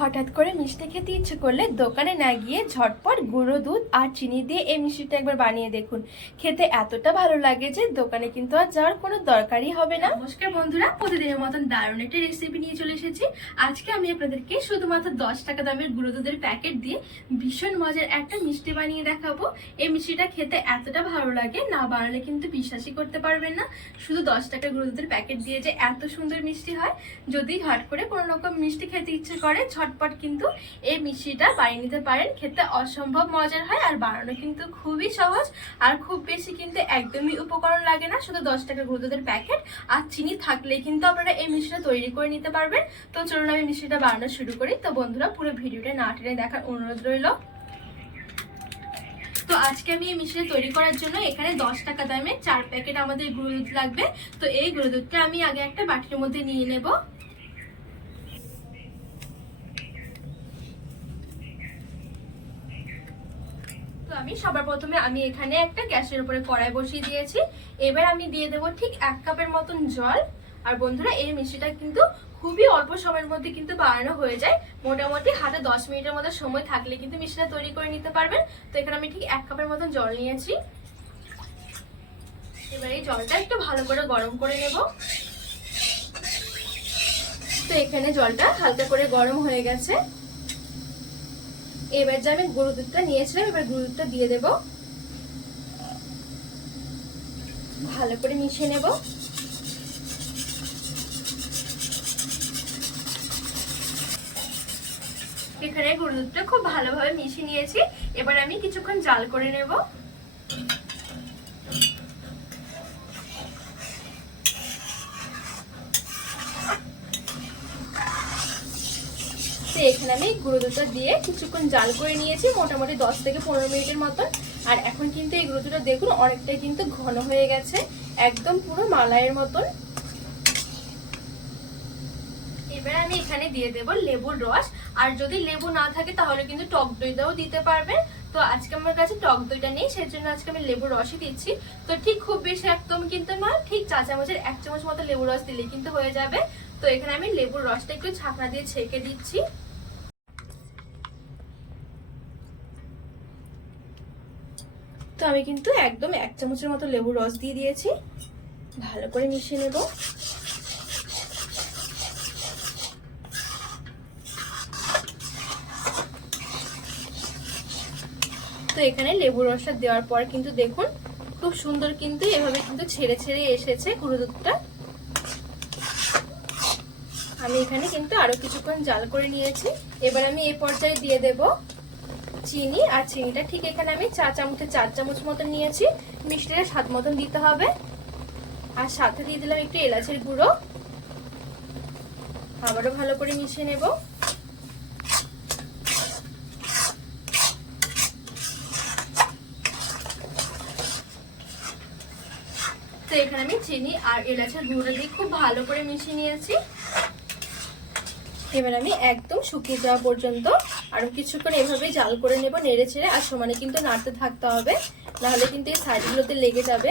হঠাৎ করে মিষ্টি খেতে ইচ্ছে করলে দোকানে না গিয়ে ঝটপট গুঁড়ো দুধ আর চিনি দিয়ে এই মিষ্টিটা একবার বানিয়ে দেখুন। খেতে এতটা ভালো লাগে যে দোকানে কিন্তু আর যাওয়ার কোনো দরকারই হবে না। নমস্কার বন্ধুরা, প্রতিদিনের মতন দারুণ একটা রেসিপি নিয়ে চলে এসেছি। আজকে আমি আপনাদেরকে শুধুমাত্র দশ টাকা দামের গুঁড়ো দুধের প্যাকেট দিয়ে ভীষণ মজার একটা মিষ্টি বানিয়ে দেখাবো। এই মিষ্টিটা খেতে এতটা ভালো লাগে, না বানালে কিন্তু বিশ্বাসই করতে পারবেন না। শুধু দশ টাকা গুঁড়ো দুধের প্যাকেট দিয়ে যে এত সুন্দর মিষ্টি হয়। যদি হট করে কোনো রকম মিষ্টি খেতে ইচ্ছে করে ঝটপট কিন্তু এই মিষ্টিটা বানিয়ে নিতে পারেন। খেতে অসম্ভব মজার হয় আর বানানো কিন্তু খুবই সহজ আর খুব বেশি কিন্তু একদমই উপকরণ লাগে না, শুধু দশ টাকা গুঁড়ো প্যাকেট আর চিনি থাকলেই কিন্তু আপনারা এই মিষ্টিটা তৈরি করে নিতে পারবেন। তো চলুন আমি মিষ্টিটা বানানো শুরু করি। তো বন্ধুরা, পুরো ভিডিওটা না টেনে দেখার অনুরোধ রইল। তো আজকে আমি এই মিষ্টি তৈরি করার জন্য এখানে দশ টাকা দামে চার প্যাকেট আমাদের গুঁড়ো দুধ লাগবে। তো এই গুঁড়ো দুধটা আমি আগে একটা বাটির মধ্যে নিয়ে নেব। তো আমি সবার প্রথমে আমি এখানে একটা গ্যাসের উপরে কড়াই বসিয়ে দিয়েছি। এবার আমি দিয়ে দেবো ঠিক এক কাপের মতন জল। আর বন্ধুরা, এই মিষ্টিটা কিন্তু খুবই অল্প সময়ের মধ্যে কিন্তু বানানো হয়ে যায়। মোটামুটি হাতে দশ মিনিটের মতো সময় থাকলে কিন্তু মিষ্টিটা তৈরি করে নিতে পারবেন। তো এখানে আমি ঠিক এক কাপের মতন জল নিয়েছি। এবার এই জলটা একটু ভালো করে গরম করে নেব। তো এখানে জলটা হালকা করে গরম হয়ে গেছে। এবার যে আমি গরু দুধটা নিয়েছিলাম, এবার গরু দুধটা দিয়ে দেব। ভালো করে মিশিয়ে নেব। এখানে গরু দুধটা খুব ভালোভাবে মিশিয়ে নিয়েছি। এবার আমি কিছুক্ষণ জাল করে নেব। এখানে আমি গুঁড়ো দুধটা দিয়ে কিছুক্ষণ জাল করে নিয়েছি, মোটামুটি দশ থেকে পনেরো মিনিটের মতন। আর এখন কিন্তু এই গুঁড়ো দুধটা দেখুন, অনেকটাই কিন্তু ঘন হয়ে গেছে, একদম পুরো মালাইয়ের মতন। এবার আমি এখানে দিয়ে দেব লেবুর রস। আর যদি লেবু না থাকে, তাহলে কিন্তু টক দইটাও দিতে পারবেন তো আজকে আমার কাছে টক দইটা নেই সেই জন্য আজকে আমি লেবুর রসই দিচ্ছি। তো ঠিক খুব বেশি একদম কিন্তু না, ঠিক চা চামচের এক চামচ মতো লেবুর রস দিলে কিন্তু হয়ে যাবে। তো এখানে আমি লেবুর রসটা একটু ছাকনা দিয়ে ছেঁকে দিচ্ছি। তো আমি কিন্তু একদম এক চামচের মতো লেবুর রস দিয়ে দিয়েছি। ভালো করে মিশিয়ে নেব। তো এখানে লেবুর রসটা দেওয়ার পর কিন্তু দেখুন, খুব সুন্দর কিন্তু এভাবে কিন্তু ছেড়ে ছেড়ে এসেছে গুঁড়ো দুধটা। আমি এখানে কিন্তু আরও কিছুক্ষণ জাল করে নিয়েছি। এবার আমি এই পর্যায়ে দিয়ে দেব চিনি আর চিনিটা ঠিক এখানে আমি চা চামচে, চার চামচ মতন নিয়েছি। মিষ্টিটা স্বাদ মতন দিতে হবে। আর সাথে দিয়ে দিলাম একটু এলাচের গুঁড়ো। আবারও ভালো করে মিশিয়ে নেব। তো এখানে আমি চিনি আর এলাচের গুঁড়ো দিয়ে খুব ভালো করে মিশিয়ে নিয়েছি। এবার আমি একদম শুকিয়ে যাওয়া পর্যন্ত আরও কিছুক্ষণ এভাবে জাল করে নেব, নেড়ে ছেড়ে আর সমানে কিন্তু নাড়তে থাকতে হবে। নাহলে কিন্তু এই সাইডগুলোতে লেগে যাবে।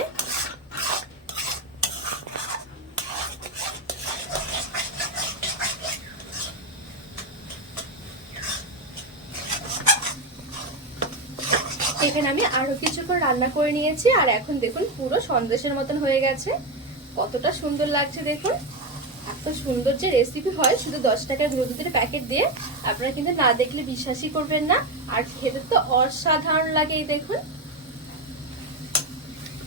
এখানে আমি আরও কিছুক্ষণ রান্না করে নিয়েছি, আর এখন দেখুন পুরো সন্দেশের মতন হয়ে গেছে। কতটা সুন্দর লাগছে দেখুন। এত সুন্দর যে রেসিপি হয়, শুধু দশ টাকার গুঁড়ো দুধের প্যাকেট দিয়ে আপনারা কিন্তু না দেখলে বিশ্বাসই করবেন না। আর খেতে তো অসাধারণ লাগে এই দেখুন।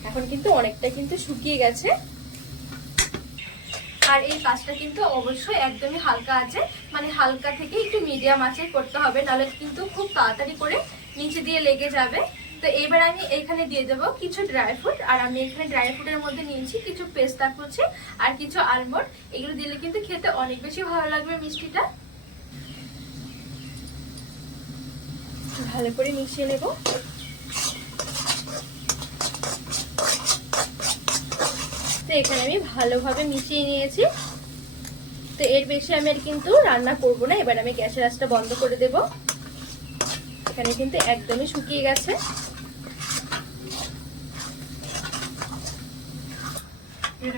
এখন কিন্তু অনেকটা কিন্তু শুকিয়ে গেছে। আর এই কাজটা কিন্তু অবশ্যই একদমই হালকা আছে। মানে হালকা থেকে একটু মিডিয়াম আছে করতে হবে, নাহলে কিন্তু খুব তাড়াতাড়ি করে নিচে দিয়ে লেগে যাবে। তো এবার আমি এখানে দিয়ে দেবো কিছু ড্রাই ফ্রুট আর আমি এখানে ড্রাই ফ্রুটের মধ্যে নিয়েছি কিছু পেস্তা কুচি আর কিছু আলমন্ড এগুলো দিলে কিন্তু খেতে অনেক বেশি ভালো লাগবে মিষ্টিটা। ভালো করে মিশিয়ে নেব। তো এখানে আমি ভালোভাবে মিশিয়ে নিয়েছি। তো এর বেশি আমি আর কিন্তু রান্না করব না, এবার আমি গ্যাসের আঁচটা বন্ধ করে দেব। এখানে কিন্তু একদমই শুকিয়ে গেছে।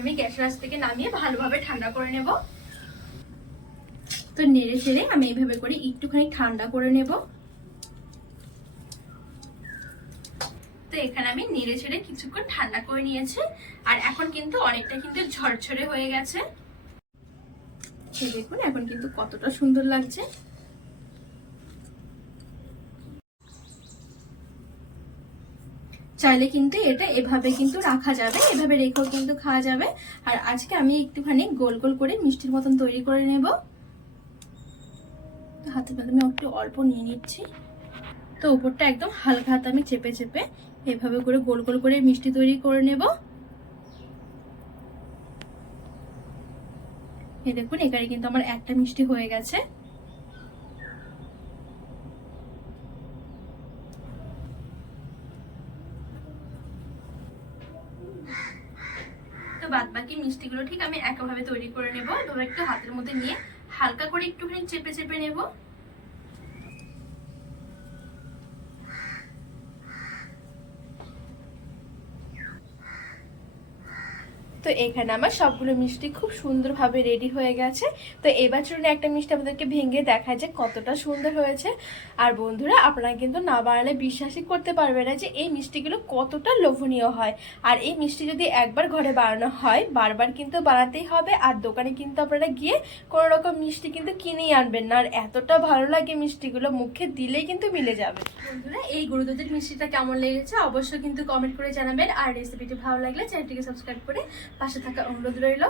আমি গ্যাসের থেকে নামিয়ে ভালোভাবে ঠান্ডা করে নেব। তো নেড়ে আমি এইভাবে করে একটুখানি ঠান্ডা করে নেব। তো এখানে আমি নেড়ে চেড়ে কিছুক্ষণ ঠান্ডা করে নিয়েছি, আর এখন কিন্তু অনেকটা কিন্তু ঝরঝরে হয়ে গেছে। দেখুন, এখন কিন্তু কতটা সুন্দর লাগছে। চাইলে কিন্তু এটা এভাবে কিন্তু রাখা যাবে, এভাবে রেখেও কিন্তু খাওয়া যাবে। আর আজকে আমি একটুখানি গোল গোল করে মিষ্টির মতন তৈরি করে নেব। হাতে আমি একটু অল্প নিয়ে নিচ্ছি। তো উপরটা একদম হালকা হাতে আমি চেপে চেপে এভাবে করে গোল গোল করে মিষ্টি তৈরি করে নেব। এই দেখুন, এখানে কিন্তু আমার একটা মিষ্টি হয়ে গেছে। তো বাদ বাকি মিষ্টিগুলো ঠিক আমি একভাবে তৈরি করে নেব। ধরো একটু হাতের মধ্যে নিয়ে হালকা করে একটুখানি চেপে চেপে নেব। তো এখানে আমার সবগুলো মিষ্টি খুব সুন্দরভাবে রেডি হয়ে গেছে। তো এবার চলুন একটা মিষ্টি আমাদেরকে ভেঙে দেখায় যে কতটা সুন্দর হয়েছে। আর বন্ধুরা, আপনারা কিন্তু না বানালে বিশ্বাসই করতে পারবে না যে এই মিষ্টিগুলো কতটা লোভনীয় হয়। আর এই মিষ্টি যদি একবার ঘরে বানানো হয়, বারবার কিন্তু বানাতেই হবে। আর দোকানে কিন্তু আপনারা গিয়ে কোনো রকম মিষ্টি কিন্তু কিনেই আনবেন না। আর এতটা ভালো লাগে মিষ্টিগুলো মুখে দিলেই কিন্তু মিলে যাবে। বন্ধুরা, এই গরু মিষ্টিটা কেমন লেগেছে অবশ্যই কিন্তু কমেন্ট করে জানাবেন। আর রেসিপিটি ভালো লাগলে চ্যানেলটিকে সাবস্ক্রাইব করে পাশে থাকা অনুরোধ রইল।